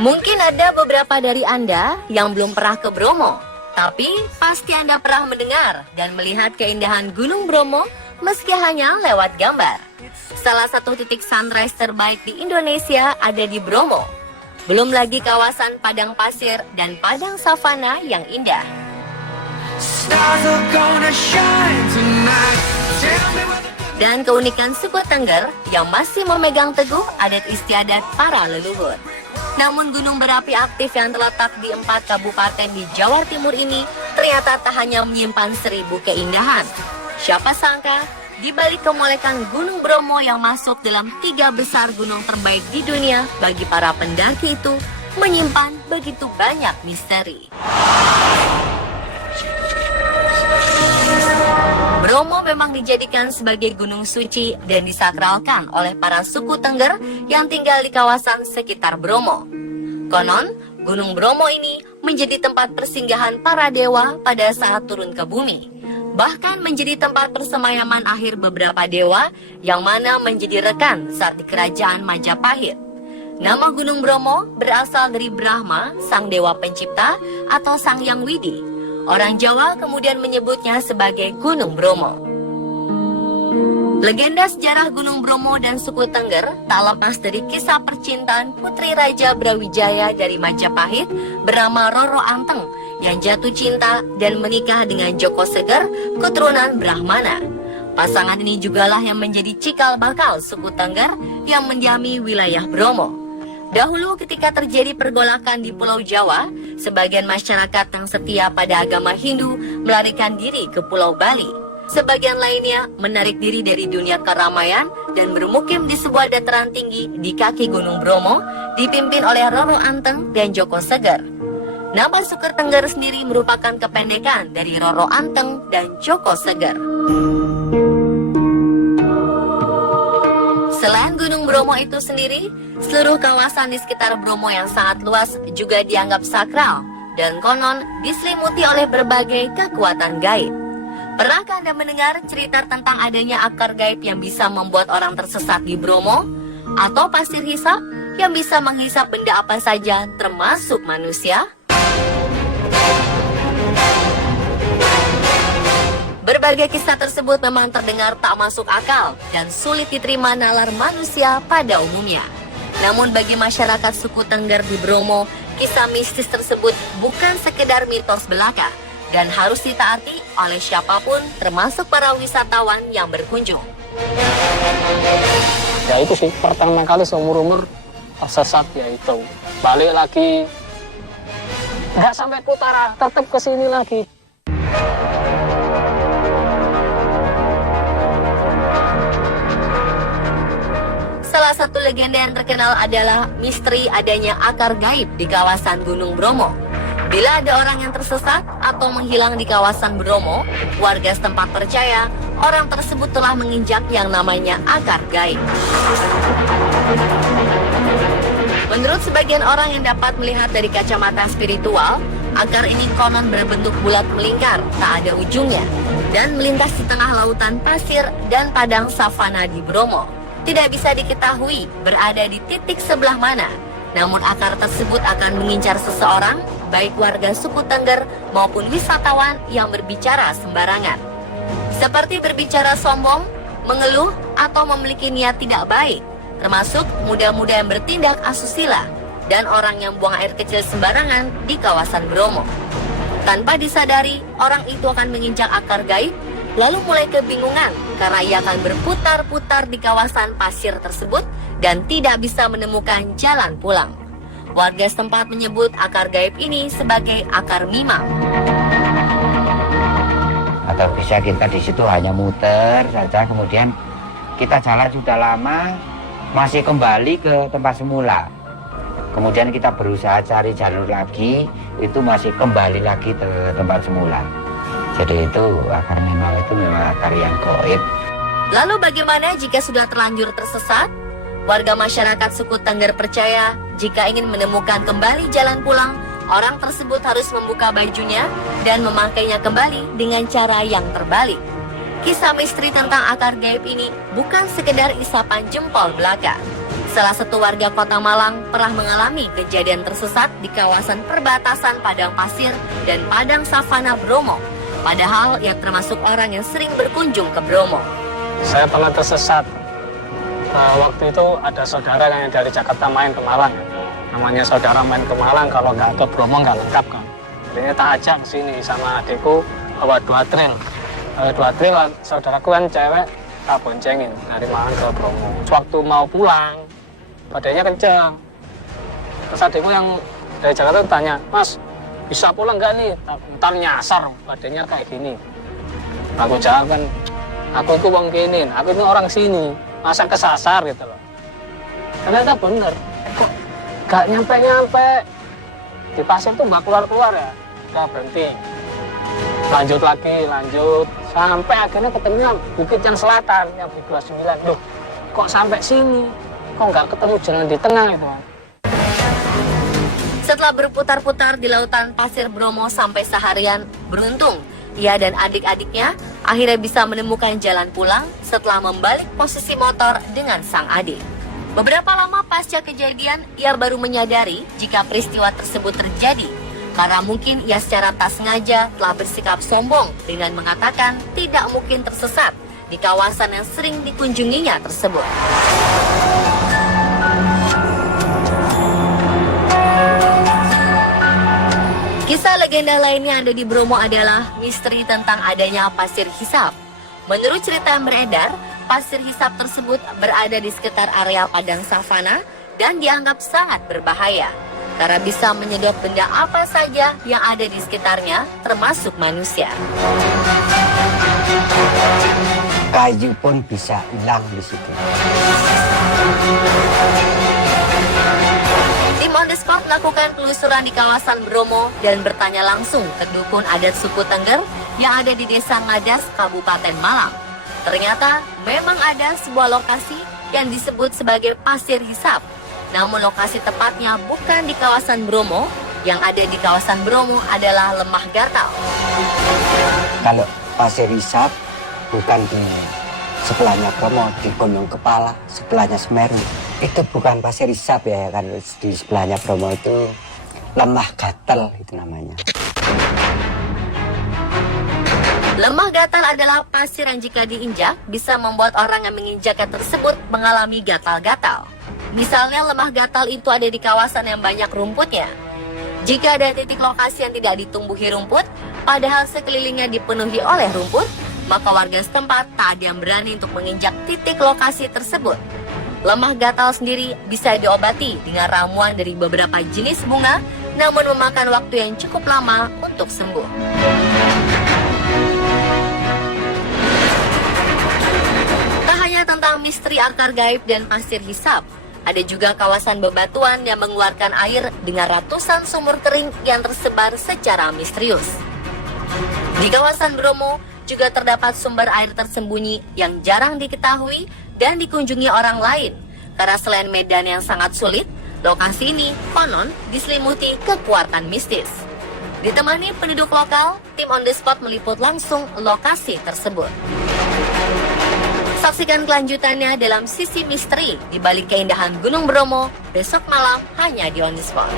Mungkin ada beberapa dari Anda yang belum pernah ke Bromo, tapi pasti Anda pernah mendengar dan melihat keindahan Gunung Bromo meski hanya lewat gambar. Salah satu titik sunrise terbaik di Indonesia ada di Bromo. Belum lagi kawasan padang pasir dan padang savana yang indah. Dan keunikan suku Tengger yang masih memegang teguh adat istiadat para leluhur. Namun gunung berapi aktif yang terletak di 4 kabupaten di Jawa Timur ini ternyata tak hanya menyimpan 1000 keindahan. Siapa sangka, di balik kemolekan Gunung Bromo yang masuk dalam 3 besar gunung terbaik di dunia bagi para pendaki itu, menyimpan begitu banyak misteri. Bromo memang dijadikan sebagai gunung suci dan disakralkan oleh para suku Tengger yang tinggal di kawasan sekitar Bromo. Konon, Gunung Bromo ini menjadi tempat persinggahan para dewa pada saat turun ke bumi. Bahkan menjadi tempat persemayaman akhir beberapa dewa yang mana menjadi rekan saat di kerajaan Majapahit. Nama Gunung Bromo berasal dari Brahma, sang dewa pencipta atau Sang Hyang Widi. Orang Jawa kemudian menyebutnya sebagai Gunung Bromo. Legenda sejarah Gunung Bromo dan suku Tengger tak lepas dari kisah percintaan Putri Raja Brawijaya dari Majapahit bernama Roro Anteng yang jatuh cinta dan menikah dengan Joko Seger, keturunan Brahmana. Pasangan ini jugalah yang menjadi cikal bakal suku Tengger yang mendiami wilayah Bromo. Dahulu ketika terjadi pergolakan di Pulau Jawa, sebagian masyarakat yang setia pada agama Hindu melarikan diri ke Pulau Bali. Sebagian lainnya menarik diri dari dunia keramaian dan bermukim di sebuah dataran tinggi di kaki Gunung Bromo, dipimpin oleh Roro Anteng dan Joko Seger. Nama suku Tengger sendiri merupakan kependekan dari Roro Anteng dan Joko Seger. Selain Gunung Bromo itu sendiri, seluruh kawasan di sekitar Bromo yang sangat luas juga dianggap sakral dan konon diselimuti oleh berbagai kekuatan gaib. Pernahkah Anda mendengar cerita tentang adanya akar gaib yang bisa membuat orang tersesat di Bromo? Atau pasir hisap yang bisa menghisap benda apa saja termasuk manusia? Berbagai kisah tersebut memang terdengar tak masuk akal dan sulit diterima nalar manusia pada umumnya. Namun bagi masyarakat suku Tengger di Bromo, kisah mistis tersebut bukan sekedar mitos belaka dan harus ditaati oleh siapapun termasuk para wisatawan yang berkunjung. Ya itu sih, pertama kali seumur-umur tersesat ya itu. Balik lagi, nggak sampai ke utara, tetap ke sini lagi. Salah satu legenda yang terkenal adalah misteri adanya akar gaib di kawasan Gunung Bromo. Bila ada orang yang tersesat atau menghilang di kawasan Bromo, warga setempat percaya orang tersebut telah menginjak yang namanya akar gaib. Menurut sebagian orang yang dapat melihat dari kacamata spiritual, akar ini konon berbentuk bulat melingkar, tak ada ujungnya, dan melintas di tengah lautan pasir dan padang savana di Bromo. Tidak bisa diketahui berada di titik sebelah mana, namun akar tersebut akan mengincar seseorang, baik warga suku Tengger maupun wisatawan yang berbicara sembarangan. Seperti berbicara sombong, mengeluh, atau memiliki niat tidak baik, termasuk muda-muda yang bertindak asusila dan orang yang buang air kecil sembarangan di kawasan Bromo. Tanpa disadari, orang itu akan menginjak akar gaib, lalu mulai kebingungan karena ia akan berputar-putar di kawasan pasir tersebut dan tidak bisa menemukan jalan pulang. Warga setempat menyebut akar gaib ini sebagai akar mimang. Atau bisa kita di situ hanya muter saja, kemudian kita jalan sudah lama masih kembali ke tempat semula. Kemudian kita berusaha cari jalur lagi, itu masih kembali lagi ke tempat semula. Jadi itu akar mimang itu memang akar yang gaib. Lalu bagaimana jika sudah terlanjur tersesat? Warga masyarakat suku Tengger percaya jika ingin menemukan kembali jalan pulang, orang tersebut harus membuka bajunya dan memakainya kembali dengan cara yang terbalik. Kisah misteri tentang akar gaib ini bukan sekedar isapan jempol belaka. Salah satu warga Kota Malang pernah mengalami kejadian tersesat di kawasan perbatasan Padang Pasir dan Padang Savana Bromo. Padahal ia termasuk orang yang sering berkunjung ke Bromo. Saya pernah tersesat. Waktu itu ada saudara yang dari Jakarta main ke Malang. Namanya saudara main ke Malang, kalau nggak ke Bromo nggak lengkap kan. Jadi tak ajak sini sama adikku bawa 2 trail. 2 trail, saudaraku kan cewek, tak boncengin dari Malang ke Bromo. Waktu mau pulang, badainya kencang. Terus adikku yang dari Jakarta tanya, "Mas, bisa pulang nggak nih? Ntar nyasar, badainya kayak gini." Aku jawab kan, "Aku itu wong kene, aku itu orang sini, masa kesasar gitu loh." Ternyata bener, kok gak nyampe-nyampe. Di pasir tuh nggak keluar-keluar ya, udah berhenti. Lanjut lagi, sampai akhirnya ketemunya bukit yang selatan, yang di 29. Loh, kok sampai sini? Kok nggak ketemu jalan di tengah itu? Setelah berputar-putar di lautan pasir Bromo sampai seharian, beruntung ia dan adik-adiknya akhirnya bisa menemukan jalan pulang setelah membalik posisi motor dengan sang adik. Beberapa lama pasca kejadian, ia baru menyadari jika peristiwa tersebut terjadi karena mungkin ia secara tak sengaja telah bersikap sombong dengan mengatakan tidak mungkin tersesat di kawasan yang sering dikunjunginya tersebut. Kisah legenda lainnya yang ada di Bromo adalah misteri tentang adanya pasir hisap. Menurut cerita yang beredar, pasir hisap tersebut berada di sekitar area padang savana dan dianggap sangat berbahaya karena bisa menyedot benda apa saja yang ada di sekitarnya, termasuk manusia. Kayu pun bisa hilang di situ. Tim On The Spot melakukan penelusuran di kawasan Bromo dan bertanya langsung ke dukun adat suku Tengger yang ada di Desa Ngadas, Kabupaten Malang. Ternyata memang ada sebuah lokasi yang disebut sebagai pasir hisap. Namun lokasi tepatnya bukan di kawasan Bromo, yang ada di kawasan Bromo adalah Lemah Gatal. Kalau pasir hisap bukan di sebelahnya Bromo, di Gunung Kepala, sebelahnya Semeru. Itu bukan pasir hisap ya, kan di sebelahnya Bromo itu Lemah Gatal itu namanya. Lemah gatal adalah pasir yang jika diinjak bisa membuat orang yang menginjaknya tersebut mengalami gatal-gatal. Misalnya lemah gatal itu ada di kawasan yang banyak rumputnya. Jika ada titik lokasi yang tidak ditumbuhi rumput, padahal sekelilingnya dipenuhi oleh rumput, maka warga setempat tak ada yang berani untuk menginjak titik lokasi tersebut. Lemah gatal sendiri bisa diobati dengan ramuan dari beberapa jenis bunga, namun memakan waktu yang cukup lama untuk sembuh. Tak hanya tentang misteri akar gaib dan pasir hisap, ada juga kawasan bebatuan yang mengeluarkan air dengan ratusan sumur kering yang tersebar secara misterius. Di kawasan Bromo juga terdapat sumber air tersembunyi yang jarang diketahui dan dikunjungi orang lain. Karena selain medan yang sangat sulit, lokasi ini konon diselimuti kekuatan mistis. Ditemani penduduk lokal, tim On The Spot meliput langsung lokasi tersebut. Saksikan kelanjutannya dalam Sisi Misteri di balik keindahan Gunung Bromo besok malam hanya di On The Spot.